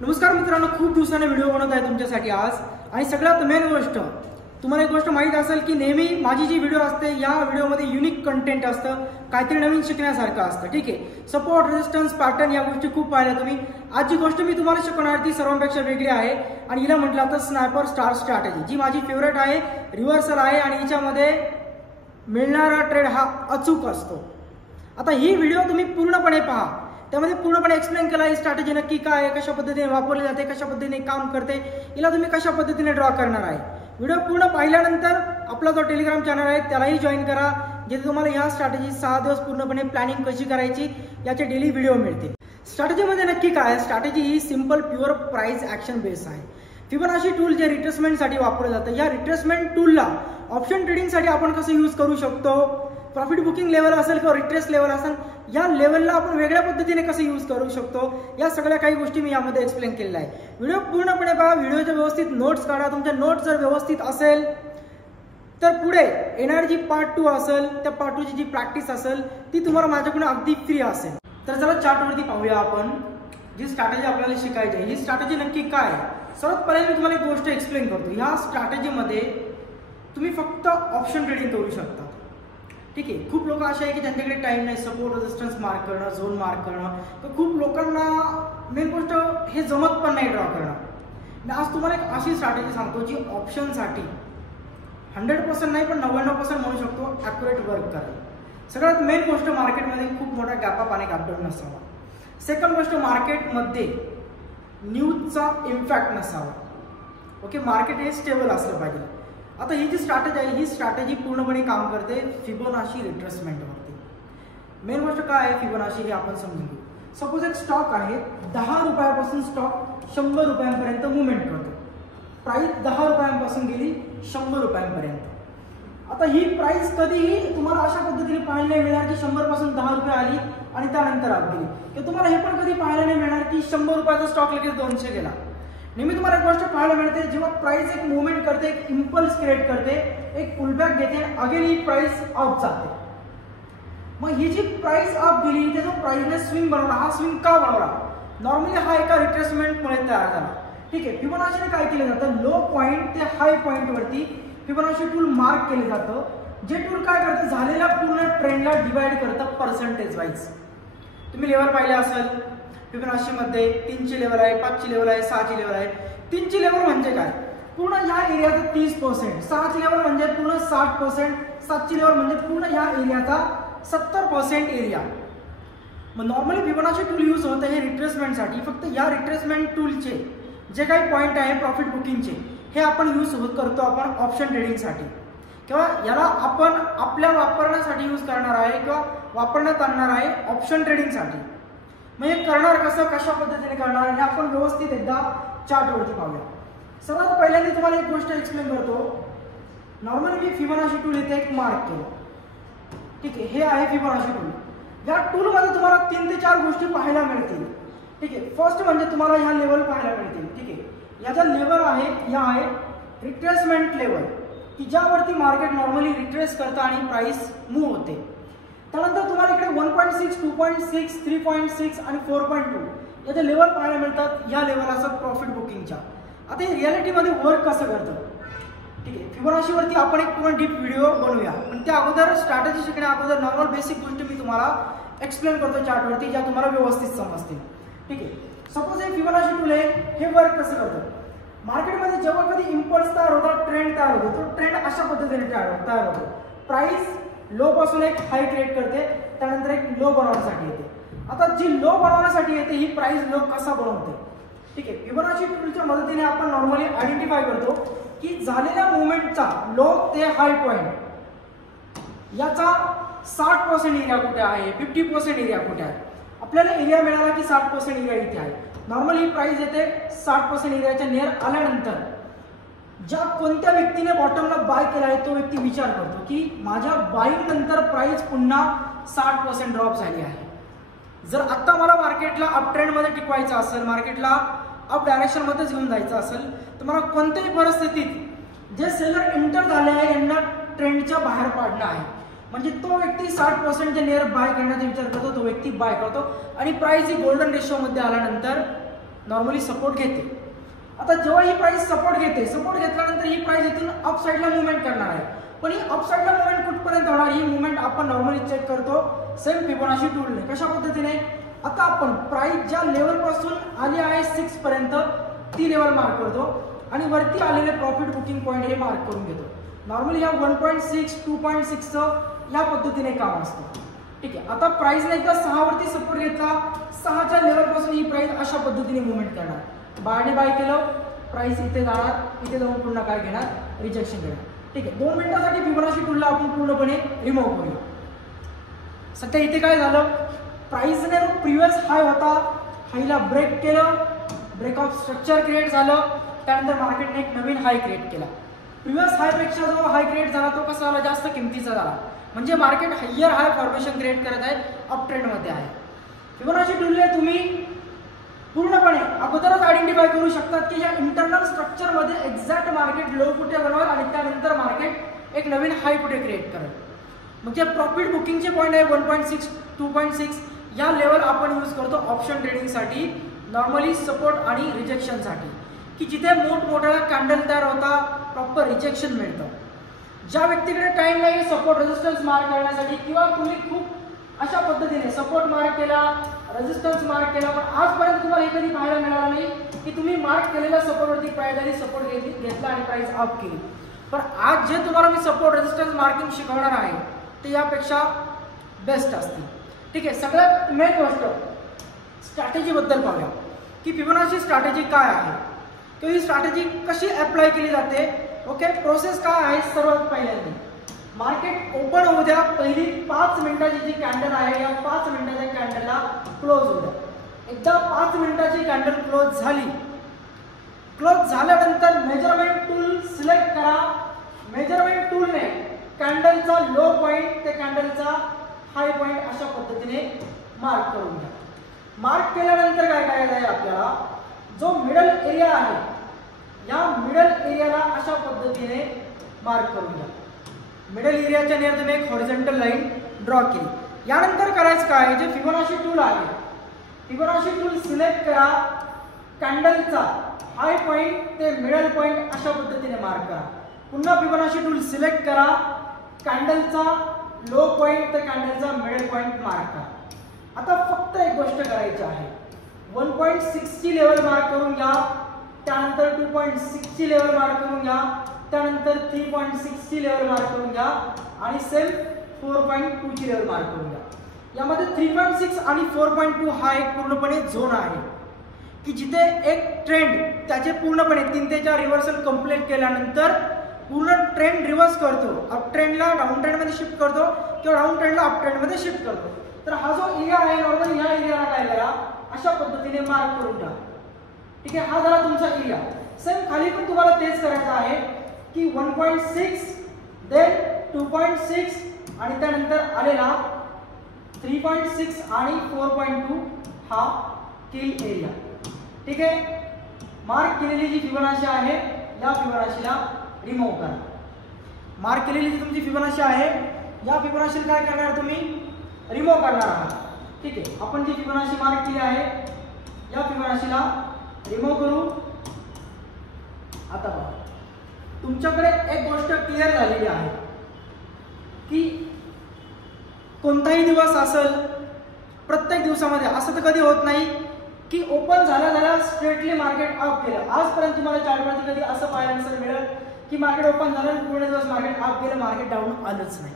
नमस्कार मित्रांनो, खूप दिवसाने व्हिडिओ बनवत आहे तुमच्यासाठी आज। आणि सगळ्यात मेन गोष्ट, तुम्हाला एक गोष्ट माहित असेल की नेहमी माझी जी व्हिडिओ असते या व्हिडिओमध्ये युनिक कंटेंट असतं, काहीतरी नवीन शिकण्यासारखं असतं। ठीक आहे, सपोर्ट, रेजिस्टन्स, पॅटर्न या गोष्टी खूप पाहिल्या तुम्ही। आज जी गोष्ट मी तुम्हाला शिकवणार ती सर्वांपेक्षा वेगळी आहे आणि हिला म्हटलं तर स्नायपर स्टार स्ट्रॅटेजी, जी माझी फेवरेट आहे, रिव्हर्सल आहे आणि हिच्यामध्ये मिळणारा ट्रेड हा अचूक असतो। आता ही व्हिडिओ तुम्ही पूर्णपणे पहा, त्यामध्ये पूर्णपणे एक्सप्लेन केला ही स्ट्रॅटेजी नक्की काय आहे, कशा पद्धतीने वापरली जाते, कशा पद्धतीने काम करते, हिला तुम्ही कशा पद्धतीने ड्रॉ करणार आहे। व्हिडिओ पूर्ण पाहिल्यानंतर आपला जो टेलिग्राम चॅनल आहे त्यालाही जॉईन करा, जिथे तुम्हाला ह्या स्ट्रॅटेजी 6 दिवस पूर्णपणे प्लॅनिंग कशी करायची याचे डेली व्हिडिओ मिळतील। स्ट्रॅटेजीमध्ये नक्की काय आहे, स्ट्रॅटेजी ही simple pure price action base आहे। फिबोनाची टूल जे रिट्रेसमेंटसाठी वापरलं जातं, या रिट्रेसमेंट टूलला ऑप्शन ट्रेडिंगसाठी आपण कसं यूज करू शकतो, प्रॉफिट बुकिंग लेवल असेल किंवा रिट्रेस लेवल असेल, या लेवलला आपण वेगळ्या पद्धतीने कसं यूज करू शकतो, या सगळ्या काही गोष्टी मी यामध्ये एक्सप्लेन केलेल्या आहे। व्हिडिओ पूर्णपणे पहा, व्हिडिओचे व्यवस्थित नोट्स काढा। तुमच्या नोट्स जर व्यवस्थित असेल तर पुढे येणारी जी पार्ट 2 असेल, त्या पार्ट 2 ची जी प्रॅक्टिस असेल ती तुम्हाला माझ्याकडून अगदी फ्री असेल। तर चला चार्टवरती पाहूया आपण जी स्ट्रॅटेजी आपल्याला शिकायची आहे। ही स्ट्रॅटेजी नक्की काय आहे, सर्वात पहिले मी तुम्हाला एक गोष्ट एक्सप्लेन करतो। या स्ट्रॅटेजीमध्ये तुम्ही फक्त ऑप्शन ट्रेडिंग करू शकता। ठीक आहे, खूप लोक असे आहे की त्यांच्याकडे टाइम नाही, सपोर्ट, रेजिस्टन्स मार्क करणं, झोन मार्क करणं, तर खूप लोकांना मेन गोष्ट हे जमत पण नाही ड्रॉ करणं। मी आज तुम्हाला एक अशी स्ट्रॅटेजी सांगतो जी ऑप्शनसाठी 100% नाही पण 99% म्हणू शकतो ॲक्युरेट वर्क करेल। सगळ्यात मेन गोष्ट, मार्केटमध्ये खूप मोठा गॅप आणि गॅपडाऊन नसावा। सेकंड गोष्ट, मार्केटमध्ये न्यूजचा इम्पॅक्ट नसावा। ओके, मार्केट हे स्टेबल असलं पाहिजे। आता ही जी स्ट्रॅटेजी आहे, ही स्ट्रॅटेजी पूर्णपणे काम करते फिबोनाची रिट्रेसमेंटवरती। मेन गोष्ट काय आहे फिबोनाची हे आपण समजून घेऊ। सपोज एक स्टॉक आहे, 10 रुपयापासून स्टॉक 100 रुपयांपर्यंत मुवमेंट करतो। प्राइस 10 रुपयांपासून गेली 100 रुपयांपर्यंत। आता ही प्राइस कधीही तुम्हाला अशा पद्धतीने पाहायला नाही मिळणार की 100 पासून 10 रुपये आली आणि त्यानंतर आत गेली, किंवा तुम्हाला हे पण कधी पाहायला नाही मिळणार की 100 रुपयाचा स्टॉक लगेच 200 गेला। नेहमी तुम्हाला एक गोष्ट पाहायला मिळते, जेव्हा प्राइस एक मुवमेंट करते, एक इम्पल्स क्रिएट करते, एक पुलबॅक घेते, अगेन ही प्राइस अप जाते। मग ही जी प्राइस अप गेली, त्याचा प्राइसने स्विंग बनवला। हा स्विंग का बनवला, नॉर्मली हा एका रिट्रेसमेंटमुळे तयार झाला। ठीक आहे, फिबोनाचीने काय केलं जातं, लो पॉईंट ते हाय पॉईंट वरती फिबोनाची टूल मार्क केले जातं। जे टूल काय करतं, झालेल्या पूर्ण ट्रेंडला डिवाइड करतं पर्सेंटेज वाईज। तुम्ही लेवल पाहिले असेल फिबोनाची मध्ये 3 ची लेवल आहे, 5 ची लेवल आहे, 6 ची लेवल आहे। 3 ची लेवल म्हणजे काय, पूर्ण या एरियाचा 30%, 6 ची लेवल म्हणजे पूर्ण 60%, 7 ची लेवल म्हणजे पूर्ण या एरियाचा 70% एरिया। मग नॉर्मली फिबोनाची टूल यूज होतं हे रिट्रेसमेंटसाठी। फक्त या रिट्रेसमेंट टूलचे जे काही पॉईंट आहे प्रॉफिट बुकिंगचे, हे आपण यूज करतो आपण ऑप्शन ट्रेडिंगसाठी, किंवा याला आपण आपल्या वापरण्यासाठी यूज करणार आहे किंवा वापरण्यात आणणार आहे ऑप्शन ट्रेडिंगसाठी। मग हे करणार कसं, कशा पद्धतीने करणार हे आपण व्यवस्थित एकदा चार्टवरती पाहूया। सर्वात पहिल्यांदा तुम्हाला एक गोष्ट एक्सप्लेन करतो। नॉर्मली मी फिबोनाची टूल इथे एक मार्क केलं। ठीक आहे, हे आहे फिबोनाची टूल। या टूलमध्ये तुम्हाला 3 ते 4 गोष्टी पाहायला मिळतील। ठीक आहे, फर्स्ट म्हणजे तुम्हाला ह्या लेवल पाहायला मिळतील। ठीक आहे, याचा लेवल आहे, या आहे रिट्रेसमेंट लेवल, की ज्यावरती मार्केट नॉर्मली रिट्रेस करतं आणि प्राइस मूव्ह होते। त्यानंतर तुम्हाला इकडे 1.6, 2.6, 3.6 आणि 4.2 याचे लेवल पाहायला मिळतात। या लेवल असं प्रॉफिट बुकिंगच्या। आता हे रियालिटीमध्ये वर्क कसं करतं, ठीक आहे, फिबोनाचीवरती आपण एक पूर्ण डीप व्हिडिओ बनवूया, पण त्या अगोदर स्ट्रॅटेजी शिकण्या अगोदर नॉर्मल बेसिक गोष्टी मी तुम्हाला एक्सप्लेन करतो चार्टवरती, ज्या तुम्हाला व्यवस्थित समजतील। ठीक आहे, सपोज हे फिबोनाची टूल आहे, हे वर्क कसं करतं, मार्केटमध्ये जेव्हा कधी इम्पल्स तयार होतात, ट्रेंड तयार होतो, तो ट्रेंड अशा पद्धतीने तयार होतो। प्राइस लो पासून एक हाय क्रिएट करते, त्यानंतर एक लो बनवण्यासाठी येते। आता जी लो बनवण्यासाठी येते ही प्राइस लो कसा बनवते, ठीक आहे, फिबोनाची टूलच्या मदतीने आपण नॉर्मली आयडेंटिफाय करतो की झालेल्या मुवमेंटचा लो ते हाय पॉईंट याचा 60% एरिया कुठे आहे, 50% एरिया कुठे आहे। आपल्याला एरिया मिळाला की 60% एरिया इथे आहे। नॉर्मली प्राइस येते 60% एरियाच्या नियर आल्यानंतर ज्या कोणत्या व्यक्तीने बॉटमला बाय केला आहे तो व्यक्ती विचार करतो की माझ्या बाईंग नंतर प्राइस पुन्हा 60% ड्रॉप झाली आहे। जर आता मला मार्केटला अप ट्रेंडमध्ये टिकवायचं असेल, मार्केटला अप डायरेक्शनमध्येच घेऊन जायचं असेल, तर मला कोणत्याही परिस्थितीत जे सेलर एंटर झाले आहे यांना ट्रेंडच्या बाहेर पाडणं आहे। म्हणजे तो व्यक्ती 60% जे नियर बाय करण्याचा विचार करतो तो व्यक्ती बाय करतो आणि प्राइस ही गोल्डन रेशोमध्ये आल्यानंतर नॉर्मली सपोर्ट घेते. आता जेव्हा ही प्राइस सपोर्ट घेतल्यानंतर ही प्राइस इथून अप साईडला मुवमेंट करणार आहे. पण ही अप साईडला मुवमेंट कुठपर्यंत होणार, ही मुवमेंट आपण नॉर्मली चेक करतो सेम फिबोनाची टूलने. कशा पद्धतीने, आता आपण प्राइस ज्या लेवल पासून आली आहे 6 पर्यंत ती लेवल मार्क करतो आणि वरती आलेले प्रॉफिट बुकिंग पॉईंट हे मार्क करून घेतो. नॉर्मली ह्या 1.6 2.6चं या पद्धतीने काम असतं. ठीक आहे. आता प्राइसने एकदा 6 वरती सपोर्ट घेतला, 6च्या लेवल पासून ही प्राइस अशा पद्धतीने मुवमेंट करणार. बायने बाय केलं, प्राइस इथे जाणार, इथे जाऊन पुन्हा काय घेणार, रिजेक्शन घेणार. ठीक आहे. 2 मिनिटांसाठी फिबोनाची टूलला आपण पूर्णपणे रिमूव्ह करूया. सध्या इथे काय झालं, प्राइसने प्रिव्हियस हाय होता, हायला ब्रेक केलं, ब्रेक ऑफ स्ट्रक्चर क्रिएट झालं, त्यानंतर मार्केटने एक नवीन हाय क्रिएट केला. प्रिव्हियस हायपेक्षा जो हाय क्रिएट झाला तो कसा झाला, जास्त किमतीचा झाला. म्हणजे मार्केट हायर हाय फॉर्मेशन क्रिएट करत आहे, अप ट्रेंडमध्ये आहे. फिबोनाची टूलने तुम्ही पूर्णपणे अगोदरच आयडेंटिफाय करू शकतात की या इंटरनल स्ट्रक्चरमध्ये एक्झॅक्ट मार्केट लो कुठे बनवेल आणि त्यानंतर मार्केट एक नवीन हाय कुठे क्रिएट करेल. म्हणजे प्रॉफिट बुकिंगचे पॉईंट आहे 1.6 2.6 या लेवल आपण यूज करतो ऑप्शन ट्रेडिंगसाठी, नॉर्मली सपोर्ट आणि रिजेक्शनसाठी, की जिथे मोठमोठ्या कॅन्डल तयार होता, प्रॉपर रिजेक्शन मिळतं. ज्या व्यक्तीकडे टाइम नाही सपोर्ट रेजिस्टन्स मार्क करण्यासाठी, किंवा तुम्ही खूप अशा पद्धतीने सपोर्ट मार्क केला, रेजिस्टन्स मार्क केला, पण आजपर्यंत तुम्हाला हे कधी पाहायला मिळालं नाही की तुम्ही मार्क केलेल्या सपोर्टवरती प्राइस आली, सपोर्ट घेतला आणि प्राइस अप केली. पण आज जे तुम्हाला मी सपोर्ट रेजिस्टन्स मार्किंग शिकवणार आहे ते यापेक्षा बेस्ट असतील. ठीक आहे. सगळ्यात मेन गोष्ट स्ट्रॅटेजीबद्दल पाहूया की फिबोनाची स्ट्रॅटेजी काय आहे किंवा ही स्ट्रॅटेजी कशी अप्लाय केली जाते. ओके, प्रोसेस काय आहे. सर्वात पहिल्यांदा मार्केट ओपन होऊ द्या, पहिली 5 मिनिटाची जी कॅन्डल आहे या 5 मिनिटाच्या कॅन्डलला क्लोज होऊ द्या. एकदा 5 मिनिटाची कॅन्डल क्लोज झाली, क्लोज झाल्यानंतर मेजरमेंट टूल सिलेक्ट करा. मेजरमेंट टूलने कॅन्डलचा लो पॉईंट ते कॅन्डलचा हाय पॉईंट अशा पद्धतीने मार्क करून घ्या. मार्क केल्यानंतर काय करायचं आहे, आपल्याला जो मिडल एरिया आहे या मिडल एरियाला अशा पद्धतीने मार्क करून घ्या. मिडल एरियाच्या नियर तुम्ही एक हॉरिझॉन्टल लाईन ड्रॉ केली. यानंतर करायचं काय, जे फिबोनाची टूल आहे, फिबोनाची टूल सिलेक्ट करा, कॅन्डलचा हाय पॉईंट ते मिडल पॉईंट अशा पद्धतीने मार्क करा. पुन्हा फिबोनाची टूल सिलेक्ट करा, कॅन्डलचा लो पॉईंट ते कॅन्डलचा मिडल पॉईंट मार्क करा. आता फक्त एक गोष्ट करायची आहे, 1.6 ची लेवल मार्क करून घ्या, त्यानंतर 2.6 ची लेवल मार्क करून घ्या, त्यानंतर 3.6 ची लेवल मार्क करून घ्या आणि सेम 4.2 ची लेवल मार्क करून घ्या. यामध्ये 3.6 आणि 4.2 हा एक पूर्णपणे झोन आहे की जिथे एक ट्रेंड त्याचे पूर्णपणे 3 ते 4 रिव्हर्सल कंप्लीट केल्यानंतर पूर्ण ट्रेंड रिव्हर्स करतो, अप ट्रेंडला डाऊन ट्रेंडमध्ये शिफ्ट करतो किंवा डाऊन ट्रेंडला अप ट्रेंडमध्ये शिफ्ट करतो. तर हा जो एरिया आहे नॉर्मली ह्या एरियाला काय करा, अशा पद्धतीने मार्क करून टाका. ठीक आहे. हा झाला तुमचा एरिया. सेम खाली पण तुम्हाला तेच करायचं आहे की 1.6 देन 2.6 आणि त्यानंतर आलेला 3.6 आणि 4.2 हा किल एरिया. ठीक आहे. मार्क केलेली जी फिबोनाची आहे या फिबोनाचीला रिमूव्ह करा. मार्क केलेली जी तुमची फिबोनाची आहे या फिबोनाचीला काय करणार, तुम्ही रिमूव्ह करणार आहात. ठीक आहे. आपण जी फिबोनाची मार्क केली आहे या फिबोनाचीला रिमूव्ह करू. आता बघा, तुमच्याकडे एक गोष्ट क्लिअर झालेली आहे की कोणताही दिवस असेल, प्रत्येक दिवसामध्ये असं तर कधी होत नाही की ओपन झाल्या स्ट्रेटली मार्केट अप केलं. आजपर्यंत तुम्हाला चार्टवरती कधी असं पाहायला नसेल मिळेल की मार्केट ओपन झालं पूर्ण दिवस मार्केट अप गेलं, मार्केट डाऊन आलंच नाही.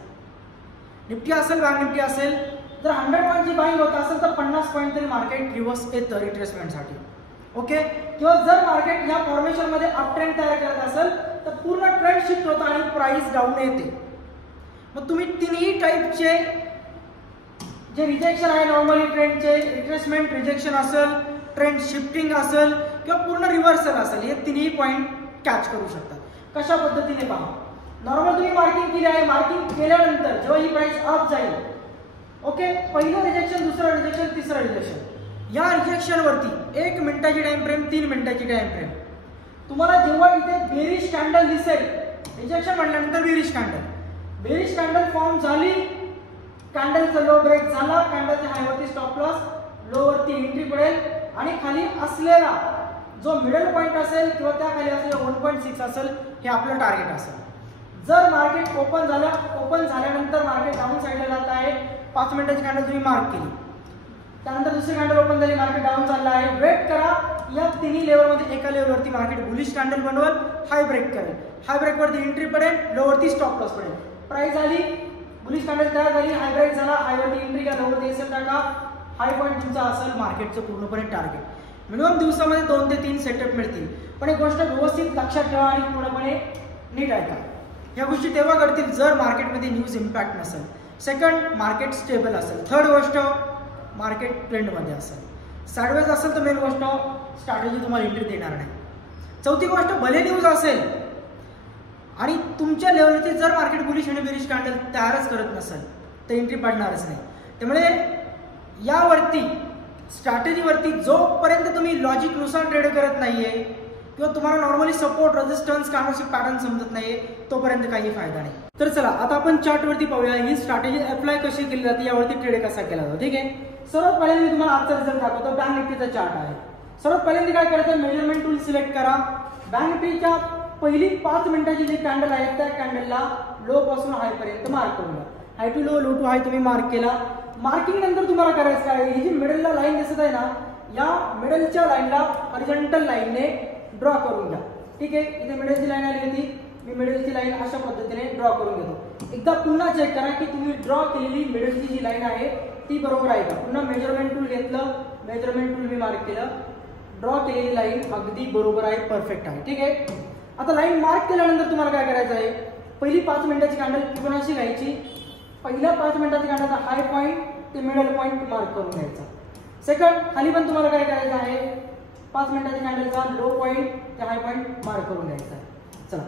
निफ्टी असेल, बँक निफ्टी असेल, जर 100 पॉईंटची बाईंग होत असेल तर 50 पॉईंट तरी मार्केट रिव्हर्स येतं रिट्रेसमेंटसाठी. ओके. किंवा जर मार्केट या फॉर्मेशनमध्ये अप ट्रेंड तयार करत असेल तर पूर्ण ट्रेंड शिफ्ट होतं आणि प्राइस डाऊन येते. मग तुम्ही तिन्ही टाईपचे जे रिजेक्शन आहे, नॉर्मली ट्रेंडचे रिट्रेसमेंट रिजेक्शन असेल, ट्रेंड शिफ्टिंग असेल किंवा पूर्ण रिव्हर्सल असेल, हे तिन्ही पॉईंट कॅच करू शकतात. कशा पद्धतीने पहा, नॉर्मल तुम्ही मार्किंग केली आहे, मार्किंग केल्यानंतर जेव्हा ही प्राइस अप जाईल, ओके, पहिलं रिजेक्शन, दुसरं रिजेक्शन, तिसरं रिजेक्शन, या रिजेक्शन वरती 1 मिनिटाची टाइम फ्रेम, 3 मिनिटाची टाइम फ्रेम. तुम्हाला जेव्हा इथे बेरिश कॅन्डल दिसेल, रिजेक्शन म्हटल्यानंतर बेरिश कॅन्डल फॉर्म झाली, कॅन्डलचा लो ब्रेक झाला, कॅन्डलच्या हायवरती स्टॉप लॉस, लो वरती एंट्री पडेल आणि खाली असलेला जो मिडल पॉईंट असेल किंवा त्या खाली असलेला 1.6 असेल हे आपलं टार्गेट असेल. जर मार्केट ओपन झाल्यानंतर मार्केट डाऊन साईडला जात आहे, 5 मिनिटाची कॅन्डल तुम्ही मार्क केली, त्यानंतर दुसरी कॅन्डल ओपन झाली, मार्केट डाऊन चालला आहे, वेट करा. या तिन्ही लेवलमध्ये एका लेवलवरती मार्केट बुलिश कॅन्डल बनवल, हाय ब्रेक करेल, हाय ब्रेकवरती एंट्री पडेल, लोवरती स्टॉप लॉस पडेल. प्राइस आली, बुलिश कॅन्डल तयार झाली, हाय ब्रेक झाला, हायवरती एंट्री घ्या, लोवरती एसएल टाका. हाय पॉईंट तुमचा असेल मार्केटचं पूर्णपणे टार्गेट. मिनिमम दिवसामध्ये 2 ते 3 सेटअप मिळतील, पण एक गोष्ट व्यवस्थित लक्षात ठेवा आणि पूर्णपणे नीट ऐका. या गोष्टी तेव्हा घडतील जर मार्केटमध्ये न्यूज इम्पॅक्ट नसेल. सेकंड, मार्केट स्टेबल असेल. थर्ड गोष्ट, मार्केट ट्रेंडमध्ये असेल. साइडवेज असेल तर मेन गोष्ट स्ट्रॅटेजी तुम्हाला एंट्री देणार नाही. चौथी गोष्ट, भले न्यूज असेल आणि तुमच्या लेवलवरती जर मार्केट बुलिश आणि बेरिश कॅन्डल तयारच करत नसेल तर एंट्री पडणारच नाही. त्यामुळे यावरती स्ट्रॅटेजीवरती जोपर्यंत तुम्ही लॉजिकनुसार ट्रेड करत नाहीये किंवा तुम्हाला normally support, resistance, candlestick pattern समजत नाहीये तोपर्यंत काही फायदा नाही. तर चला आता आपण चार्टवरती पाहूया ही स्ट्रॅटेजी अप्लाय कशी केली जाते, यावरती ट्रेड कसा केला जातो. ठीक आहे, सर्वात पहिल्यांदा मी तुम्हाला आजचा रिझल्ट दाखवतो. बँक निफ्टीचा चार्ट आहे. सर्वात पहिल्यांदा काय करायचं, मेजरमेंट टूल सिलेक्ट करा. बँक निफ्टीच्या पहिली 5 मिनिटाची जी कॅन्डल आहे त्या कॅन्डलला लो पासून हाय पर्यंत मार्क करून घ्या. हाय टू लो, लो टू हाय तुम्ही मार्क केला. मार्किंग नंतर तुम्हाला करायचं काय, ही जी मिडलला लाईन दिसत आहे ना, या मिडलच्या लाईनला हॉरिझॉन्टल लाईनने ड्रॉ करून घ्या. ठीक आहे, इथे मिडलची लाईन आली होती, मी मिडलची लाईन अशा पद्धतीने ड्रॉ करून घेतो. एकदा पुन्हा चेक करा की तुम्ही ड्रॉ केलेली मिडलची जी लाईन आहे ती बरोबर आहे का. पुन्हा मेजरमेंट टूल घेतलं, मेजरमेंट टूल मी मार्क केलं, ड्रॉ केलेली लाईन अगदी बरोबर आहे, परफेक्ट आहे. ठीक आहे, आता लाईन मार्क केल्यानंतर तुम्हाला काय करायचं आहे, पहिली 5 मिनिटाची कॅन्डल फिबोनाची घ्यायची. पहिल्या 5 मिनिटाच्या कॅन्डलचा हाय पॉईंट ते मिडल पॉईंट मार्क करून घ्यायचा. सेकंड, खाली पण तुम्हाला काय करायचं आहे, 5 मिनिटाच्या कॅन्डलचा लो पॉईंट ते हाय पॉईंट मार्क करून घ्यायचा आहे. चला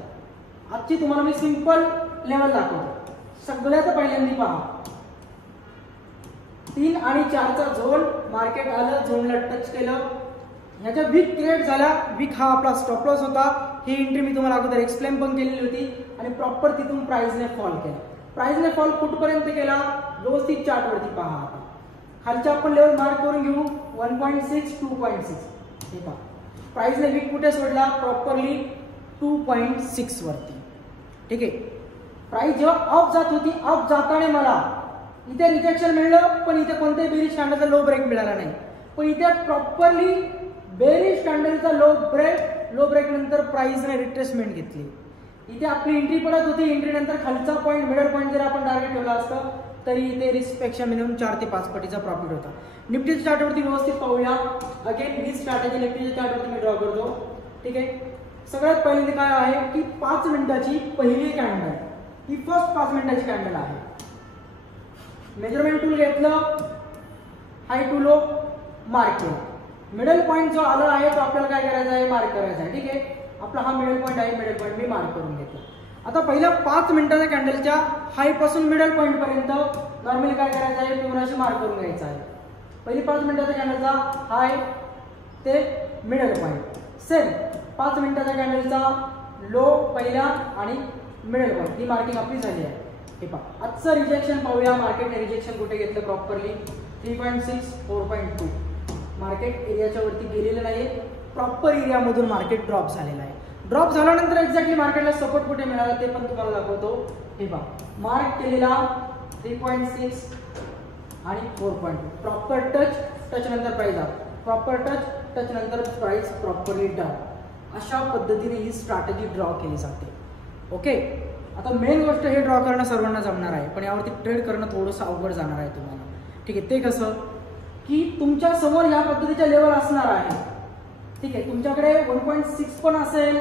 आजची तुम्हाला मी सिंपल लेवल दाखवतो. सगळ्यात पहिल्यांदा पहा, 3 आणि 4चा झोन मार्केट आलं, झोनला टच केलं, ह्याच्या वीक क्रिएट झाला. वीक हा आपला स्टॉप लॉस होता. ही एंट्री मी तुम्हाला अगोदर एक्सप्लेन पण केलेली होती आणि प्रॉपर तिथून प्राइसने फॉल केला. प्राइसने फॉल कुठपर्यंत केला, व्यवस्थित चार्टवरती पहा. आता खालच्या आपण लेवल मार्क करून घेऊ, 1.6, 2.6. हे पहा, प्राइसने वीक कुठे सोडला, प्रॉपरली 2.6 वरती. ठीक आहे, प्राइस जेव्हा अप जात होती, अप जाताना मला इथे रिजेक्शन मिळलं, पण इथे कोणत्याही बेरिश कॅन्डलचा लो ब्रेक मिळाला नाही. पण इथे प्रॉपरली बेरिश कॅन्डलचा लो ब्रेक नंतर प्राइसने रिट्रेसमेंट घेतली. इथे आपली एंट्री पडत होती, एंट्री नंतर खालचा पॉईंट, मिडल पॉईंट जर आपण टार्गेट ठेवला असतं तरी इथे रिस्कपेक्षा मिनिमम 4 ते 5 पटीचा प्रॉफिट होता. निफ्टीच्या चार्टवरती व्यवस्थित पाहूया. अगेन ही स्ट्रॅटेजी निफ्टीच्या चार्टवरती मी ड्रॉ करतो. ठीक आहे, सगळ्यात पहिल्यांदा काय आहे की 5 मिनिटाची पहिली कॅन्डल, ही फर्स्ट 5 मिनिटाची कॅन्डल आहे. मेजरमेंट टूल घेतलं, हाय टू लो मार्क केलं. मिडल पॉईंट जो आला आहे तो आपल्याला काय करायचा आहे, मार्क करायचा आहे. ठीक आहे, आपला हा मिडल पॉईंट आहे, मिडल पॉईंट मी मार्क करून घेतो. आता पहिल्या 5 मिनिटाच्या कॅन्डलच्या हाय पासून मिडल पॉईंट पर्यंत नॉर्मली काय करायचं आहे, फिबोनाची मार्क करून घ्यायचा आहे. पहिली 5 मिनिटाच्या कॅन्डलचा हाय ते मिडल पॉईंट. सेम 5 मिनिटाच्या कॅन्डलचा लो पहिला आणि मिडल पॉईंट, ही मार्किंग आपली झाली आहे. हे पहा, आजचं रिजेक्शन पाहूया. मार्केटने रिजेक्शन कुठे घेतलं, प्रॉपरली 3.6, 4.2. मार्केट एरियाच्या वरती गेलेलं नाही, प्रॉपर एरियामधून मार्केट ड्रॉप झालेला आहे. ड्रॉप झाल्यानंतर एक्झॅक्टली मार्केटला सपोर्ट कुठे मिळाला ते पण तुम्हाला दाखवतो. हे पहा, मार्क केलेला 3.6 आणि 4.2. प्रॉपर टच नंतर प्राइस अप, प्रॉपर टच नंतर प्राइस प्रॉपरली डाऊन. अशा पद्धतीने ही स्ट्रॅटेजी ड्रॉ केली जाते. ओके, आता मेन गोष्ट हे ड्रॉ करणं सर्वांना जमणार आहे, पण यावरती ट्रेड करणं थोडंसं अवघड जाणार आहे तुम्हाला. ठीक आहे, ते कसं की तुमच्या समोर या पद्धतीच्या लेवल असणार आहे. ठीक आहे, तुमच्याकडे 1.6 पण असेल,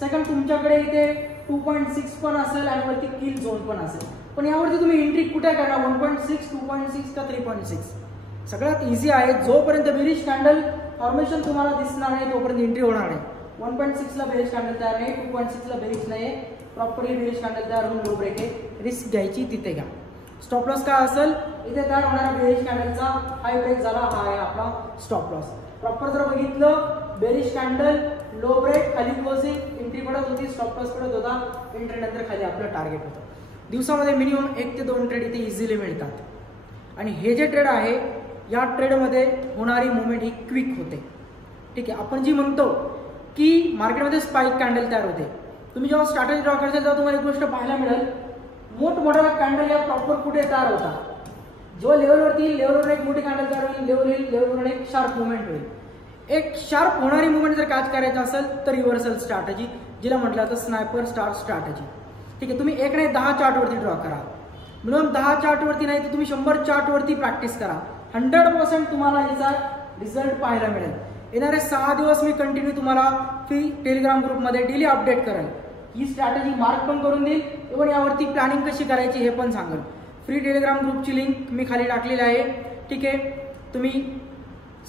सेकंड तुमच्याकडे इथे 2.6 पण असेल आणि वरती किल झोन पण असेल. पण यावरती तुम्ही एंट्री कुठे करणार, 1.6, 2.6 का 3.6? सगळ्यात इझी आहे, जोपर्यंत बेरिश कॅन्डल फॉर्मेशन तुम्हाला दिसणार नाही तोपर्यंत एंट्री होणार नाही. 1.6 ला बेरिश कॅन्डल तयार नाही, 2.6 ला बेरिश नाही, प्रॉपरली बेरिश कॅन्डल तयार होऊन लो ब्रेक आहे, रिस्क घ्यायची तिथे घ्या. स्टॉप लॉस काय असेल, इथे तयार होणारा बेरिश कॅन्डलचा हाय ब्रेक झाला, हा आहे आपला स्टॉप लॉस. प्रॉपर जर बघितलं, बेरिश कॅन्डल लो ब्रेक, खाली क्लोजिंग, एंट्री पडत होती, स्टॉप लॉस पडत होता, एंट्री नंतर खाली आपलं टार्गेट होतं. दिवसामध्ये मिनिमम 1 ते 2 ट्रेड इथे इझिली मिळतात. आणि हे जे ट्रेड आहे या ट्रेडमध्ये होणारी मुवमेंट ही क्विक होते. ठीक आहे, आपण जी म्हणतो की मार्केटमध्ये स्पाइक कॅन्डल तयार होते. तुम्ही जेव्हा स्ट्रॅटेजी ड्रॉ करता तेव्हा तुम्हाला एक गोष्ट पाहायला मिळेल, मोठमोठ्या कॅन्डल या प्रॉपर कुठे तयार होतात. जेव्हा लेवलवरती येईल, लेवलवर एक मोठी कॅन्डल तयार होईल, लेवलवर एक शार्प मुवमेंट होईल. एक शार्प होणारी मुवमेंट जर कॅच करायचं असेल तर रिव्हर्सल स्ट्रॅटेजी, जिला म्हटलं जातं स्नायपर स्टार स्ट्रॅटेजी. ठीक आहे, तुम्ही एक नाही 10 चार्टवरती ड्रॉ करा. मिनिमम 10 चार्टवरती नाही तर तुम्ही 100 चार्टवरती प्रॅक्टिस करा. 100% तुम्हाला याचा रिझल्ट पाहायला मिळेल. येणारे 6 दिवस मी कंटिन्यू तुम्हाला फ्री टेलिग्राम ग्रुपमध्ये डेली अपडेट करेल. ही स्ट्रॅटेजी मार्क पण करून देईल, इव्हन यावरती प्लॅनिंग कशी करायची हे पण सांगेल. फ्री टेलिग्राम ग्रुपची लिंक मी खाली टाकलेली आहे. ठीक आहे, तुम्ही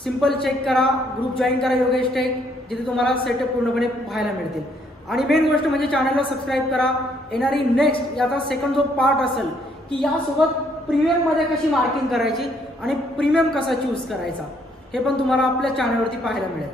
सिंपल चेक करा, ग्रुप जॉईन करा योगेश टेक, जिथे तुम्हाला सेटअप पूर्णपणे पाहायला मिळतील. आणि मेन गोष्ट म्हणजे चॅनलला सबस्क्राईब करा. येणारी नेक्स्ट याचा सेकंड जो पार्ट असेल की यासोबत प्रीमियममध्ये कशी मार्किंग करायची आणि प्रीमियम कसा चूज करायचा हे पण तुम्हाला आपल्या चॅनलवरती पाहायला मिळेल.